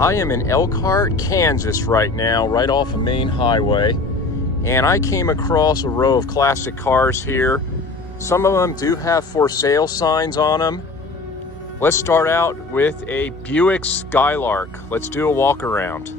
I am in Elkhart, Kansas right now, right off a main highway, and I came across a row of classic cars here. Some of them do have for sale signs on them. Let's start out with a Buick Skylark. Let's do a walk around.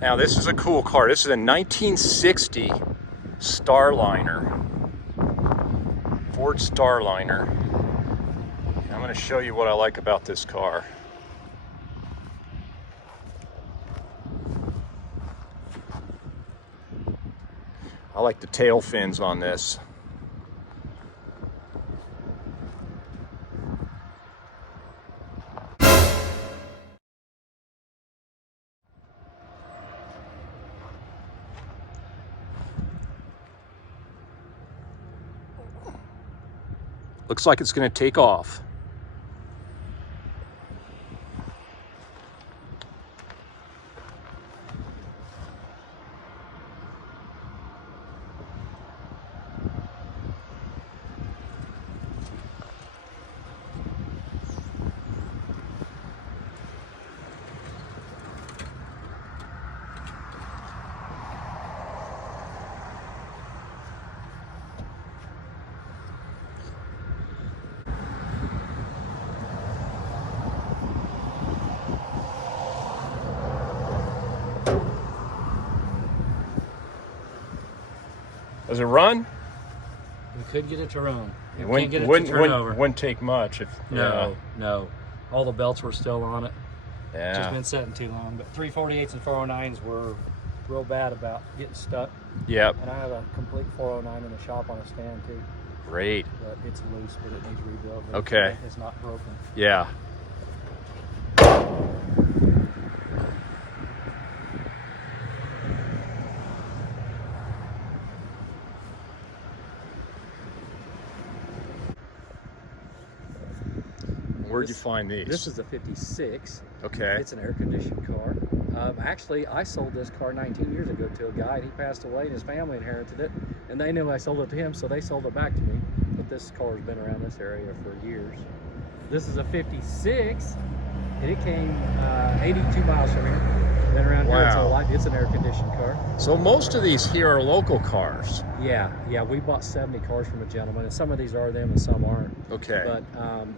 Now this is a cool car. This is a 1960 Starliner, Ford Starliner. And I'm going to show you what I like about this car. I like the tail fins on this. Looks like it's going to take off. Does it run? We could get it to run. It can't get it to turn over. Wouldn't take much. If, No. All the belts were still on it. Yeah. Just been sitting too long. But 348s and 409s were real bad about getting stuck. Yep. And I have a complete 409 in the shop on a stand too. Great. But it's loose, but it needs rebuilt. Okay. It's not broken. Yeah. Where'd you find these? This is a 56. Okay. It's an air-conditioned car. Actually, I sold this car 19 years ago to a guy, and he passed away, and his family inherited it, and they knew I sold it to him, so they sold it back to me. But this car has been around this area for years. This is a 56, and it came 82 miles from here. Been around here its whole life. It's an air-conditioned car. So most of these here are local cars. Yeah. We bought 70 cars from a gentleman, and some of these are them and some aren't. Okay. But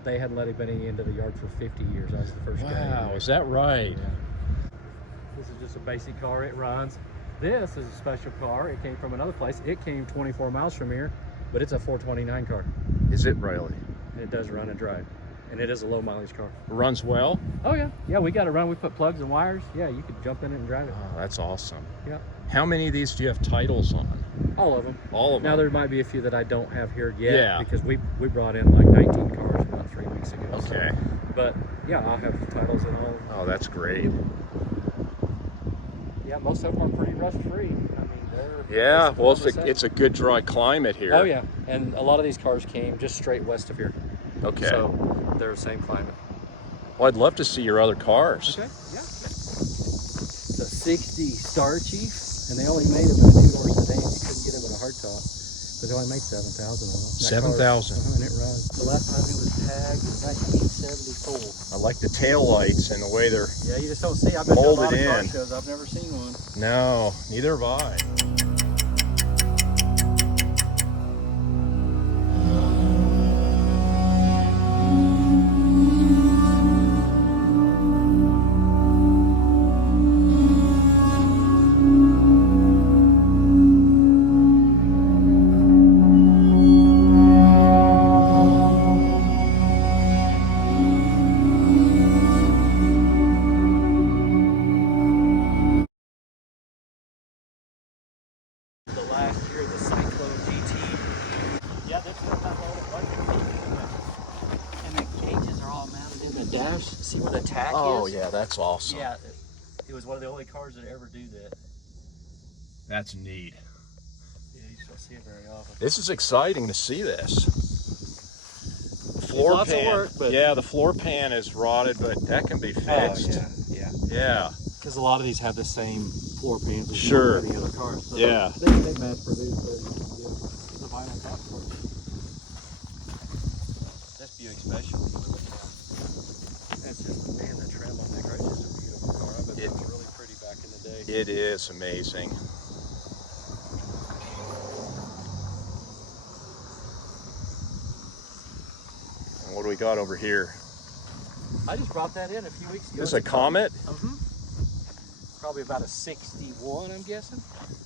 they hadn't let anybody into the yard for 50 years. I was the first guy. Wow, is that right? Yeah. This is just a basic car. It runs. This is a special car. It came from another place. It came 24 miles from here, but it's a 429 car. Is it really? And it does run and drive. And it is a low mileage car. Runs well? Oh yeah. Yeah, we got it run. We put plugs and wires. Yeah, you could jump in it and drive it. Oh, that's awesome. Yeah. How many of these do you have titles on? All of them. All of them? Now there might be a few that I don't have here yet. Yeah. Because we brought in like 19 cars about 3 weeks ago. Okay. So, but yeah, I'll have titles and all. Oh, that's great. Yeah, most of them are pretty rust free. I mean, they're well, it's a good dry climate here. Oh yeah, and a lot of these cars came just straight west of here. Okay. So they're the same climate. Well, I'd love to see your other cars. Okay. Yeah. The 60 Star Chief, and they only made them in a 2-horse sedan. You couldn't get them in a hardtop, but they only made 7,000 of them. 7,000. And it runs. The last time it was tagged was 1974. I like the tail lights and the way they're Yeah, you just don't see. I've been to a lot of molded car in. shows. I've never seen one. No, neither have I. dash. See where the tack is? Oh yeah, that's awesome. Yeah, it was one of the only cars that ever do that. That's neat. Yeah, you just don't see it very often. This is exciting to see this. Floor lots of pan. work, but yeah, the floor pan is rotted, but that can be fixed. Oh, yeah. Yeah. Because a lot of these have the same floor pans as Sure. any other cars. So Yeah. They mass produce the vinyl top part. That's Buick Special. That's just, man, the trim on that car is just a beautiful car. I bet it was really pretty back in the day. It is amazing. And what do we got over here? I just brought that in a few weeks ago. This is a Comet? Probably about a 61, I'm guessing.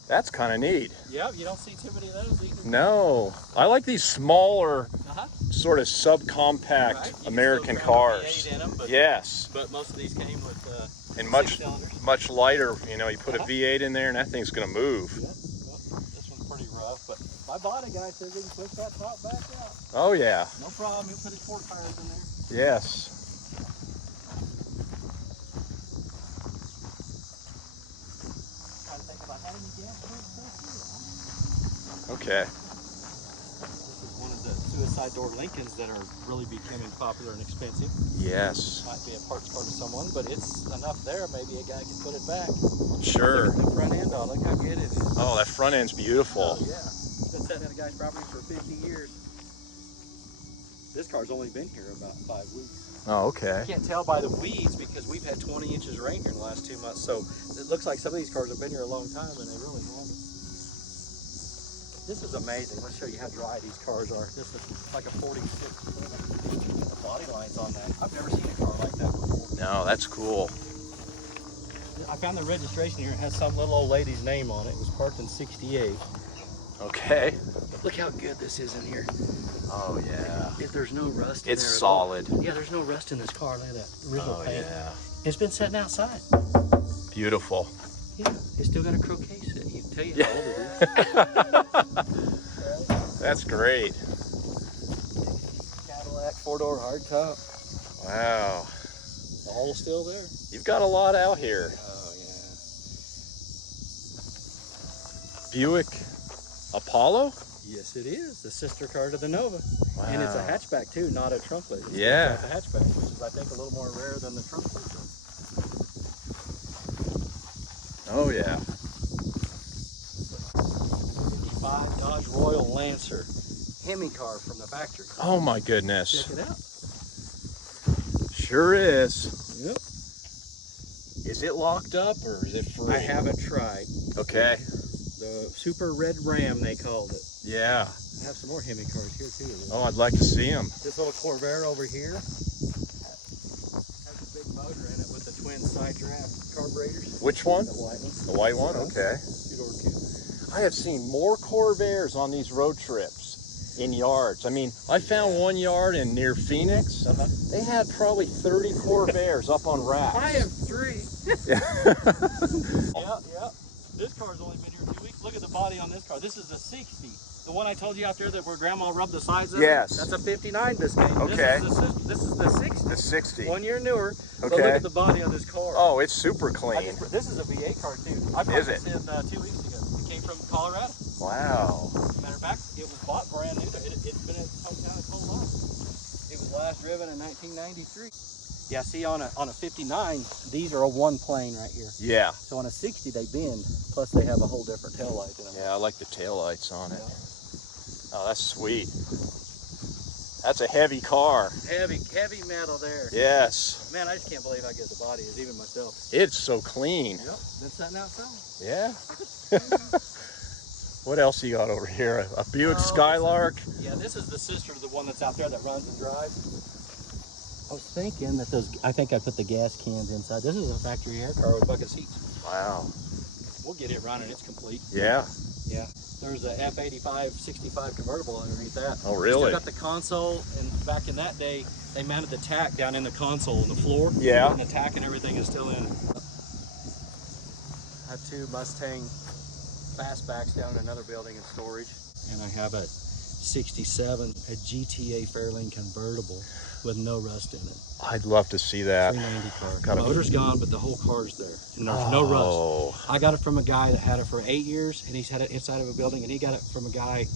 That's kind of neat. Yep, you don't see too many of those either. No. I like these smaller, sort of subcompact Right. American still cram a cars. V8 in them, but, Yes. But most of these came with And 6 cylinders. much lighter. You know, you put a V8 in there and that thing's going to move. Yep. Well, this one's pretty rough, but my body guy says he can push that top back out. Oh, yeah. No problem. He'll put his fork tires in there. Yes. Trying to think about how many gas tanks back here. Okay. This is one of the suicide door Lincolns that are really becoming popular and expensive. Yes. Might be a parts car to someone, but it's enough there. Maybe a guy can put it back. Sure. Look at the front end on it. Look how good it is. Oh, that front end's beautiful. Oh, yeah. It's been sitting at a guy's property for 50 years. This car's only been here about 5 weeks. Oh, okay. You can't tell by the weeds because we've had 20 inches of rain here in the last 2 months. So it looks like some of these cars have been here a long time and they really haven't. This is amazing. Let's show you how dry these cars are. This is like a 46. The body lines on that. I've never seen a car like that before. No, that's cool. I found the registration here. It has some little old lady's name on it. It was parked in 68. Okay. Look how good this is in here. Oh, yeah. If there's no rust in It's there at solid. all. Yeah, there's no rust in this car. Look at that original Oh, paint. yeah. It's been sitting outside. Beautiful. Yeah, it's still got a croquet set. You can tell you how old it is. That's great. Cadillac 4-door hardtop. Wow. All still there. You've got a lot out here. Oh yeah. Buick Apollo? Yes, it is the sister car to the Nova, Wow. and it's a hatchback too, not a trunklet. It's Yeah. a hatchback, which is I think a little more rare than the trunklet. Oh, yeah. 55 Dodge Royal Lancer, Hemi car from the factory. Oh, my goodness. Check it out. Sure is. Yep. Is it locked up or is it free? I haven't tried. Okay. The Super Red Ram, they called it. Yeah. I have some more Hemi cars here too. Oh, I'd like to see them. This little Corvair over here has a big motor in it with the twin side draft carburetors. Which one? The white one. The white one? Okay. Two-door coupe. I have seen more Corvairs on these road trips in yards. I mean, I found one yard in near Phoenix. They had probably 30 Corvairs up on racks. I have 3. Yeah. Yeah. This car's only been here 2 weeks. Look at the body on this car. This is a 60. The one I told you out there that where Grandma rubbed the sides of. Yes. That's a 59 Biscayne. Okay. This is the 60. The 60. 1 year newer. But Okay. look at the body on this car. Oh, it's super clean. This is a V8 car too. I bought Is this it? in 2 weeks ago. It came from Colorado. Wow. Matter of fact, it was bought brand new. It's been in hometown of Colorado. It was last driven in 1993. Yeah, see on a 59, these are a one plane right here. Yeah. So on a 60, they bend. Plus they have a whole different tail light in them. Yeah, I like the taillights on it. Yeah. Oh, that's sweet. That's a heavy car. Heavy metal there. Yes. Man, I just can't believe how good the body is, even myself. It's so clean. Yep, been sitting outside. Yeah. What else you got over here? A Buick Skylark? Yeah, this is the sister of the one that's out there that runs and drives. I was thinking that I think I put the gas cans inside. This is a factory air car with bucket seats. Wow. We'll get it running, it's complete. Yeah. Yeah. There's a F85 65 convertible underneath that. Oh, really? Still got the console, and back in that day, they mounted the tack down in the console in the floor. Yeah. And the tack and everything is still in it. I have 2 Mustang fastbacks down in another building in storage. And I have a 67, a GTA Fairlane convertible with no rust in it. I'd love to see that. 390 car. Gotta The motor's gone, but the whole car's there, and there's no rust. I got it from a guy that had it for 8 years, and he's had it inside of a building, and he got it from a guy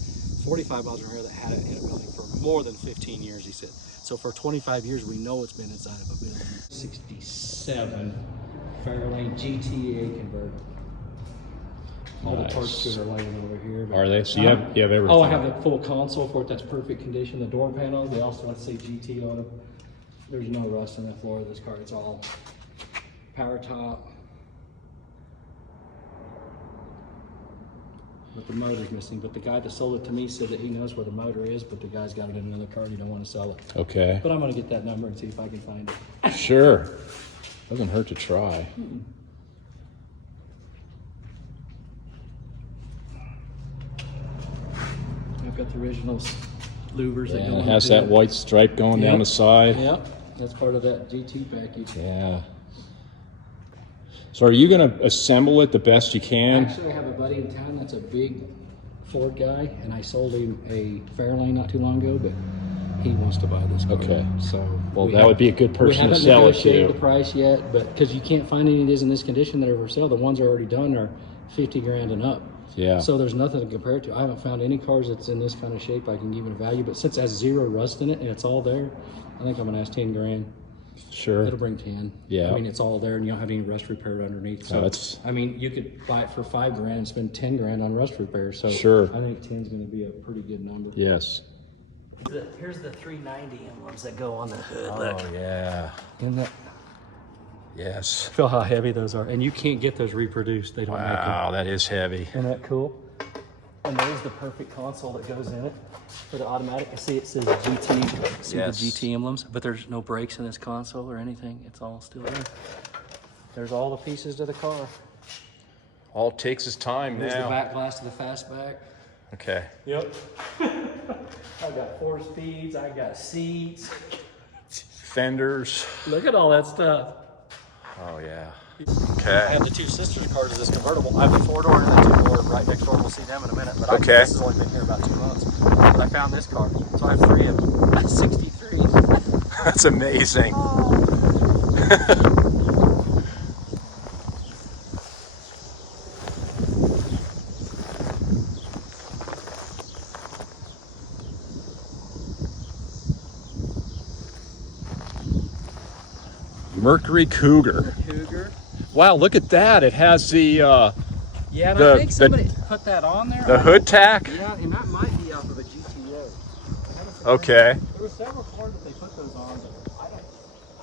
45 miles from here that had it in a building for more than 15 years, he said. So for 25 years, we know it's been inside of a building. 67 Fairlane GTA convertible. All the parts to it are laying over here. Are they? So you have everything. Oh, I have the full console for it. That's perfect condition. The door panel, they also want to say GT on them. There's no rust on the floor of this car. It's all power top. But the motor's missing. But the guy that sold it to me said that he knows where the motor is, but the guy's got it in another car and he don't want to sell it. Okay. But I'm going to get that number and see if I can find it. Sure. Doesn't hurt to try. I've got the original louvers that go And on it has the that white stripe going down the side. Yep, that's part of that GT package. Yeah. So are you going to assemble it the best you can? Actually, I have a buddy in town that's a big Ford guy, and I sold him a Fairlane not too long ago, but he wants to buy this car. Okay. So Well, that would be a good person to sell it We haven't negotiated to. the price yet, but because you can't find any of these in this condition that are for sale. The ones already done are 50 grand and up. Yeah. So there's nothing to compare it to. I haven't found any cars that's in this kind of shape I can give it a value, but since it has zero rust in it and it's all there, I think I'm gonna ask 10 grand. Sure. It'll bring 10. Yeah. I mean, it's all there and you don't have any rust repair underneath. So, that's- I mean, you could buy it for 5 grand and spend 10 grand on rust repair. So Sure. I think 10 is gonna be a pretty good number. Yes. Here's the 390 emblems that go on the hood. Oh, yeah. Isn't that, Yes. feel how heavy those are. And you can't get those reproduced. They don't make them. Wow, that is heavy. Isn't that cool? And there's the perfect console that goes in it for the automatic. I see it says GT, see Yes. the GT emblems, but there's no brakes in this console or anything. It's all still there. There's all the pieces to the car. All it takes is time There's the now. back glass to the fastback. Okay. Yep. I've got 4 speeds. I got seats. Fenders. Look at all that stuff. Oh, yeah. I Okay. have the 2 sisters' cars of this convertible. I have a 4-door and a 2-door right next door. We'll see them in a minute. But Okay. This has only been here about 2 months. But I found this car, so I have 3 of them. That's 63. That's amazing. Mercury Cougar. Cougar. Wow, look at that. It has the Yeah, and The- I think somebody put that on there. the hood tack. Yeah, and that might be off of a GTO. Okay. There were several cars that they put those on, but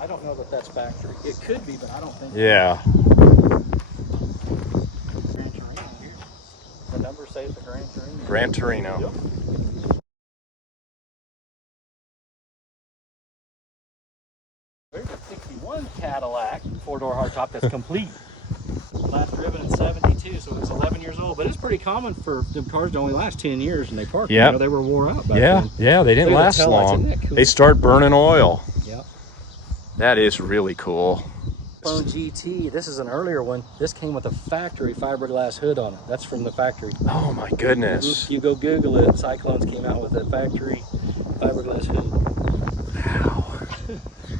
I don't know that that's factory. It could be, but I don't think. Yeah. Gran Torino here. The number says the Gran Torino. Gran Torino. Yep. There's a 61 Cadillac 4-door hardtop that's complete. Last driven in 72, so it was 11 years old. But it's pretty common for them cars to only last 10 years and they park. Yep. You know, they were wore out back Yeah, then. yeah, they didn't Look at the last taillights, long. isn't that cool? They start burning oil. Yep. That is really cool. Phone GT, this is an earlier one. This came with a factory fiberglass hood on it. That's from the factory. Oh my goodness. You go Google it, Cyclones came out with a factory fiberglass hood. Wow.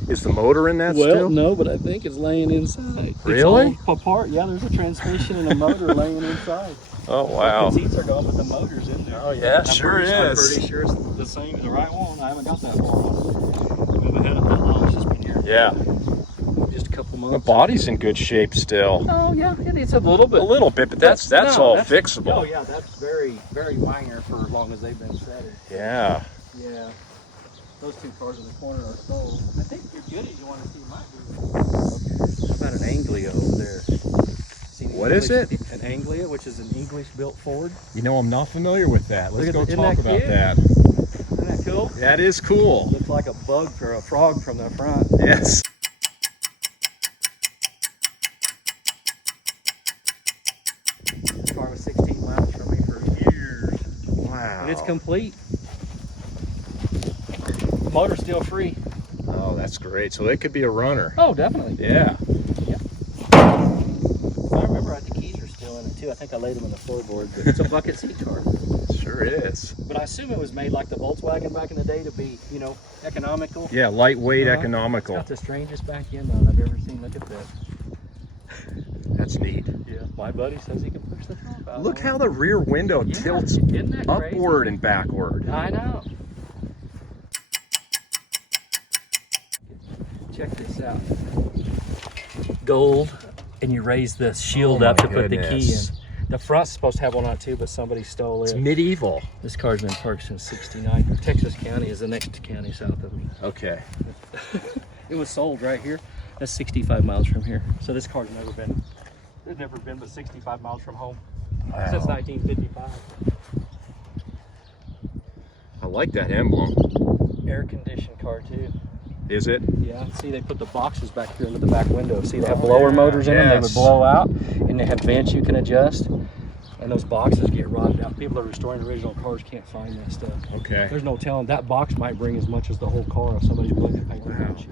Is the motor in that Well, still? no, but I think it's laying inside. Really? It's all apart. Yeah, there's a transmission and a motor laying inside. Oh wow. The seats are gone, but the motor's in there. Oh yeah, I'm sure pretty, I'm is. pretty sure it's the same as the right one. I haven't got that far on. We've had it that long. It's just been here. Yeah. Just a couple The months. body's in good shape still. Oh yeah, it's a little bit. A little bit, but that's all fixable. Oh yeah, that's very, very minor for as long as they've been shredded. Yeah. Yeah. Those 2 cars in the corner are sold. I think your goodies you want to see might be. How about an Anglia over there? What is it? An Anglia, which is an English-built Ford. You know, I'm not familiar with that. Let's Look go at the- talk isn't that about cute? that. Isn't that cool? That is cool. Looks like a bug or a frog from the front. Yes. This car was 16 miles from me for years. Wow. And it's complete. The motor's still free. Oh, that's great. So it could be a runner. Oh, definitely. Yeah. I remember the keys are still in it too. I think I laid them on the floorboard, but it's a bucket seat car. Sure Sure is. But I assume it was made like the Volkswagen back in the day to be, you know, economical. Yeah, lightweight, It's economical. got the strangest back end on I've ever seen. Look at that. That's neat. Yeah, my buddy says he can push the top out. Look how the rear window Yeah, tilts isn't that crazy? upward and backward. I know. Check this out. Gold, and you raise the shield up to put the key in. The front's supposed to have one on it too, but somebody stole it. It's medieval. This car's been parked since '69. Texas County is the next county south of me. Okay. It was sold right here. That's 65 miles from here. So this car's never been but 65 miles from home since 1955. I like that emblem. Air conditioned car too. Is it? Yeah, see they put the boxes back here into the back window. See they have blower motors in them, they would blow out, and they have vents you can adjust. And those boxes get rotted out. People that are restoring original cars can't find that stuff. Okay. There's no telling. That box might bring as much as the whole car if somebody's willing to pay for that shit.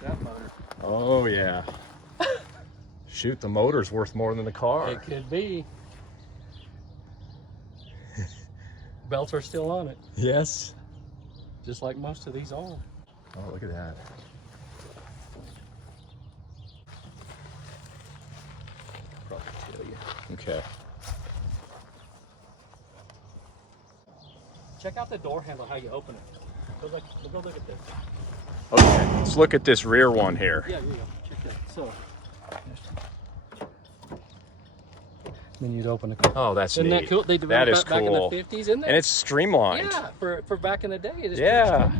That motor. Oh yeah. Shoot, the motor's worth more than the car. It could be. Belts are still on it, Yes. just like most of these are. Oh, look at that. Probably tell you. Okay. Check out the door handle, how you open it. Go look at this. Okay, let's look at this rear one here. Yeah, here you go. Check that. So, then you'd open the car. Oh, that's Isn't neat. that cool? They That developed is that back in the cool. 50s, isn't it? And it's streamlined. Yeah, for back in the day. It is Yeah.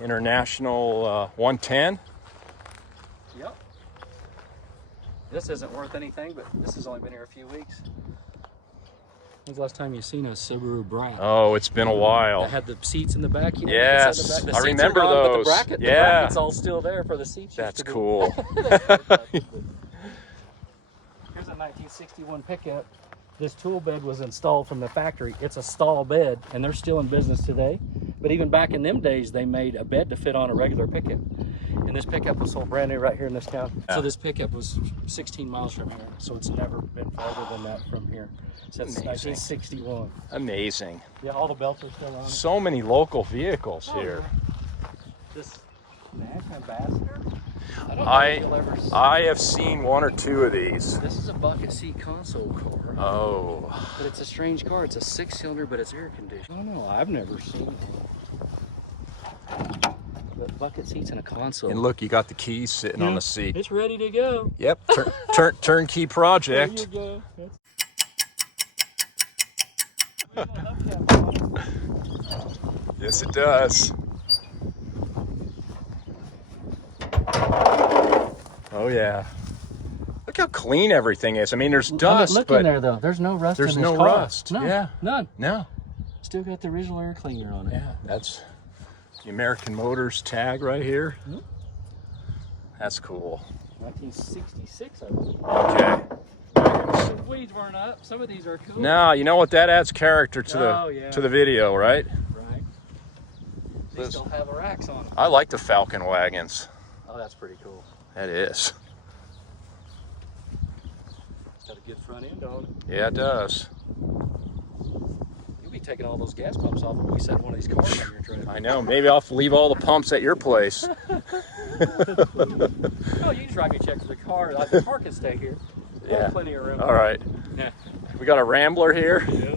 International 110. Yep. This isn't worth anything, but this has only been here a few weeks. When's the last time you seen a Subaru Brat? Oh, it's been a while. That had the seats in the back. You know, Yes, the seats I are remember gone, but those. the Yeah. bracket's all still there for the seats. That's used to be. cool. Here's a 1961 pickup. This tool bed was installed from the factory. It's a stall bed, and they're still in business today. But even back in them days, they made a bed to fit on a regular pickup. And this pickup was sold brand new right here in this town. Yeah. So this pickup was 16 miles from here. So it's never been farther than that from here since Amazing. 1961. Amazing. Yeah, all the belts are still on it. So many local vehicles here. This Nash Ambassador? I don't know I if you'll ever see. I have seen one or two of these. This is a bucket seat console car. Oh. But it's a strange car. It's a 6-cylinder, but it's air conditioned. I don't know. I've never seen it. But bucket seats and a console. And look, you got the keys sitting on the seat. It's ready to go. Yep. Turnkey There project. you go. Yes, it does. Oh yeah. Look how clean everything is. I mean, there's dust, Look but in there though. There's no rust. there's in this no car. rust. No, Yeah. none. No. Still got the original air cleaner on it. Yeah, that's the American Motors tag right here. Mhm. That's cool. 1966, I believe. Okay. The weeds weren't up. Some of these are cool. Now, you know what? That adds character to Oh, yeah. the video, right? Right. They This- still have racks on them. I like the Falcon wagons. Oh, that's pretty cool. That is. It's got a good front end on it. Yeah, it does. You'll be taking all those gas pumps off when we set one of these cars on your trailer. I know. Maybe I'll leave all the pumps at your place. No, you just write me a check for the car. The car can stay here. Yeah. Plenty of room. All right. Yeah. We got a Rambler here. Yeah.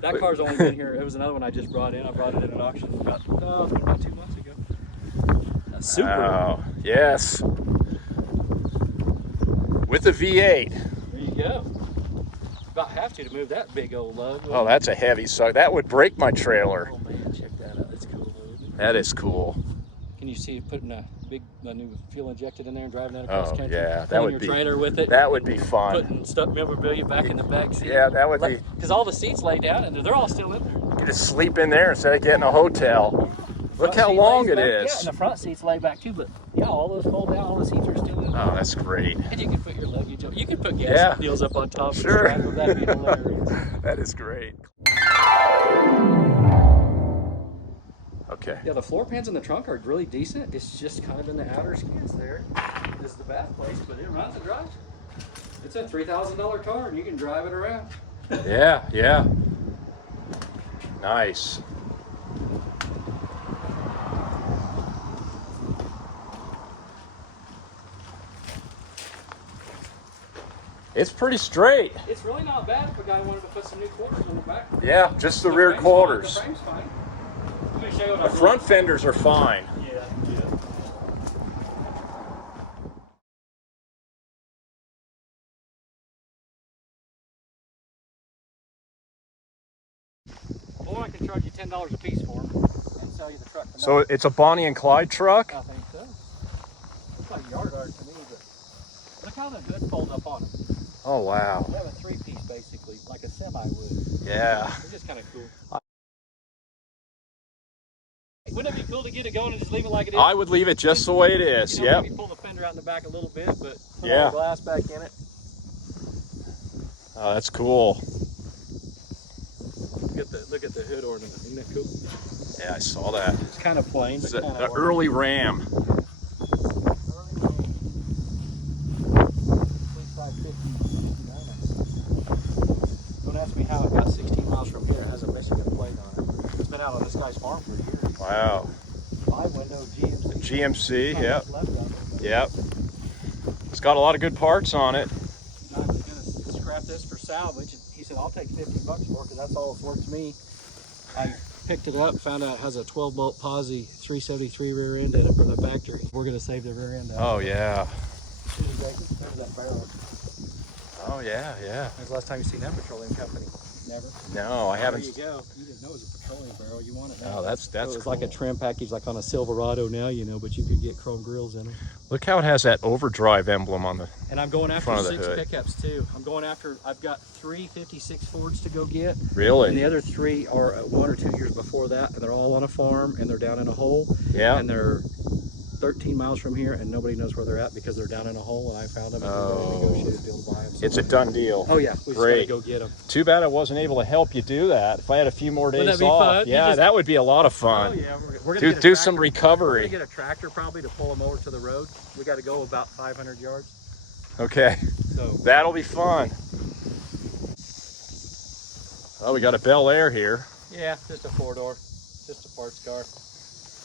That car's only been here. It was another one I just brought in. I brought it in an auction about 2 months ago. A Super. Oh, yes. With a V8. There you go. About have to move that big old lug. Oh, that's a heavy suck. That would break my trailer. Oh man, check that out. That's cool. Isn't it? That is cool. Can you see it putting a new fuel injected in there and driving that across Oh, country? yeah, that Pulling would your be trailer with it. That would be fun. Putting stuff memorabilia back in the back seat. Yeah, that would be. Because all the seats lay down and they're all still in there. You just sleep in there instead of getting a hotel. Look Front how seat long lays it back. Yeah, is. and the front seats lay back too, but yeah, all those fold down, all the seats are still in there. Oh, that's great. And you can put your luggage up. You can put gas Yeah. deals up on top Sure. of the strap. That'd be hilarious. That is great. Okay. Yeah, the floor pans in the trunk are really decent. It's just kind of in the outer skins there. This is the bad place, but it runs and drives. It's a $3,000 car, and you can drive it around. Yeah, yeah. Nice. It's pretty straight. It's really not bad if a guy wanted to put some new quarters on the back. Yeah, just the rear quarters. The frame's fine. Let me show you what The front fenders are fine. Yeah, yeah. Or I can charge you $10 a piece for them and sell you the truck for So nothing. it's a Bonnie and Clyde truck? I think so. Looks like yard art to me, but look how the hood folds up on them. Oh, wow. They have a three-piece basically, like a semi would. Yeah. They're just kind of cool. Wouldn't it be cool to get it going and just leave it like it is? I would leave it just the way it is. You know, Yep. maybe pull the fender out in the back a little bit, but put Yeah. all the glass back in it. Oh, that's cool. Look at the hood ornament. Isn't that cool? Yeah, I saw that. It's kind of plain, It's but kind the of early Ram. Don't ask me how it got 16 miles from here. It has a Michigan plate on it. It's been out on this guy's farm for years. Wow. 5-window GMC. GMC, yep. Left of it, but Yep. It's got a lot of good parts on it. I was gonna scrap this for salvage. He said, I'll take $50 for it because that's all it's worth to me. I picked it up, found out it has a 12-bolt posi 373 rear end in it from the factory. We're gonna save the rear end out. Oh, yeah. There's that barrel. Oh, yeah, yeah. When's the last time you seen that petroleum company? Never. No, I haven't. There you go. You didn't know it was a petroleum barrel. You want it now. Oh, that's So it's cool. like a trim package, like on a Silverado now, you know, but you could get chrome grills in them. Look how it has that overdrive emblem on the. And I'm going after Front of the 6 hood. pickups too. I've got 3 56 Fords to go get. And the Really? other 3 are 1 or 2 years before that, and they're all on a farm, and they're down in a hole. Yeah. And they're 13 miles from here, and nobody knows where they're at because they're down in a hole, and I found them, and we're going to negotiate a deal to buy them. It's a done deal. Oh yeah, we just Great. gotta go get them. Too bad I wasn't able to help you do that. If I had a few more days Wouldn't that be off, fun? You yeah, just- that would be a lot of fun. Oh yeah, we're gonna Do get a some tractor. We're recovery. gonna get a tractor probably to pull them over to the road. We got to go about 500 yards. Okay, So that'll be fun. Oh, we got a Bel Air here. yeah, just a 4-door, just a parts car.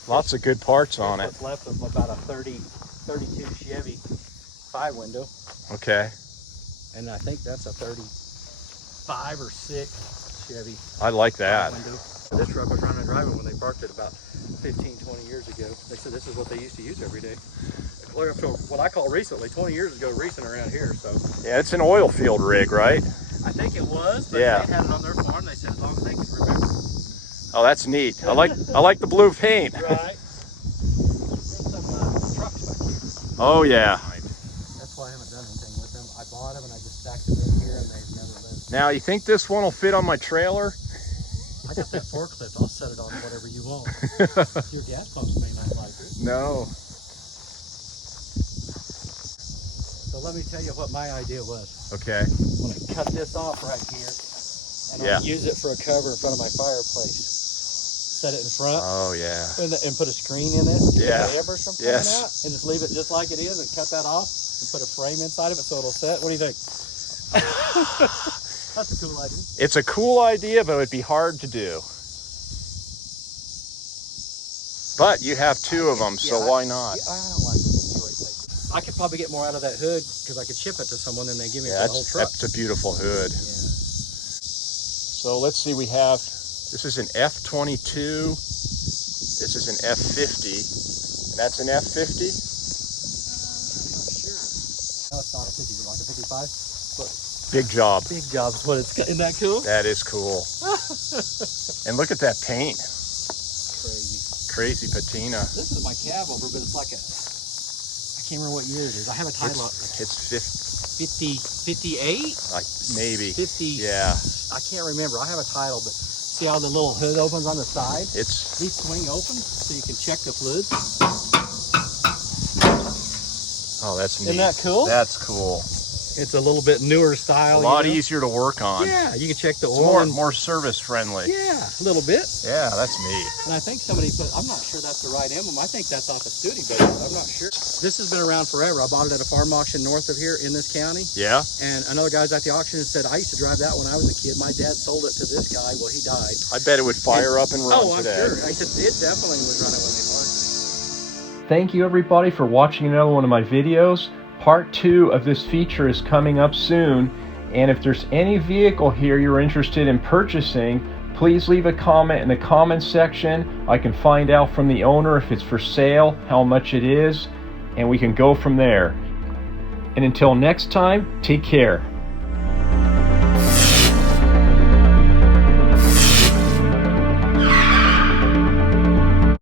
Lots of good parts on it. What's left of about a 32 Chevy 5-window, Okay, and I think that's a 35 or 6 Chevy I like that. 5-window. This truck was running and driving when they parked it about 15, 20 years ago. They said this is what they used to use every day. Clear up to what I call recently, 20 years ago, recent around here. So Yeah, it's an oil field rig, right? I think it was, but Yeah. they had it on their farm. They said as long as they can remember. Oh, that's neat. I like the blue paint. Right. There's some trucks back here. Oh yeah. That's why I haven't done anything with them. I bought them and I just stacked them in here and they've never lived. Now, you think this one will fit on my trailer? I got that forklift. I'll set it on whatever you want. Your gas pumps may not like it. No. So let me tell you what my idea was. Okay. I'm going to cut this off right here and Yeah. I'll use it for a cover in front of my fireplace. Set it in front Oh yeah. and put a screen in it to Yeah. keep the embers from coming Yes. out, and just leave it just like it is and cut that off and put a frame inside of it so it'll set. What do you think? That's a cool idea. It's a cool idea, but it would be hard to do. But you have 2 of them, so Yeah, why not? I don't like the Detroit thing. I could probably get more out of that hood because I could ship it to someone and they give me Yeah, the whole truck. that's a beautiful hood. Yeah. So let's see, we have, this is an F22, this is an F50, and that's an F50? Sure. No, it's not a 50, like a 55. Big job. Big job is what it's. Isn't that cool? That is cool. And look at that paint. Crazy. Crazy patina. This is my cab over, but it's like a. I can't remember what year it is. I have a title on it. It's 58? like maybe. 50. Yeah, I can't remember. I have a title, but see how the little hood opens on the side? it's, These swing open so you can check the fluids. oh, that's neat. Isn't that cool? That's cool. It's a little bit newer style. A lot you know? easier to work on. Yeah, you can check the It's oil. more service friendly. Yeah, a little bit. Yeah, that's neat. And I think somebody put, I'm not sure that's the right emblem. I think that's off a Studebaker. I'm not sure. This has been around forever. I bought it at a farm auction north of here in this county. Yeah. And another guy was at the auction and said, I used to drive that when I was a kid. My dad sold it to this guy. Well, he died. I bet it would fire up and run Oh, I'm today. sure. I said, it definitely was running when they bought it. Thank you everybody for watching another one of my videos. Part 2 of this feature is coming up soon, and if there's any vehicle here you're interested in purchasing, please leave a comment in the comments section. I can find out from the owner if it's for sale, how much it is, and we can go from there. And until next time, take care.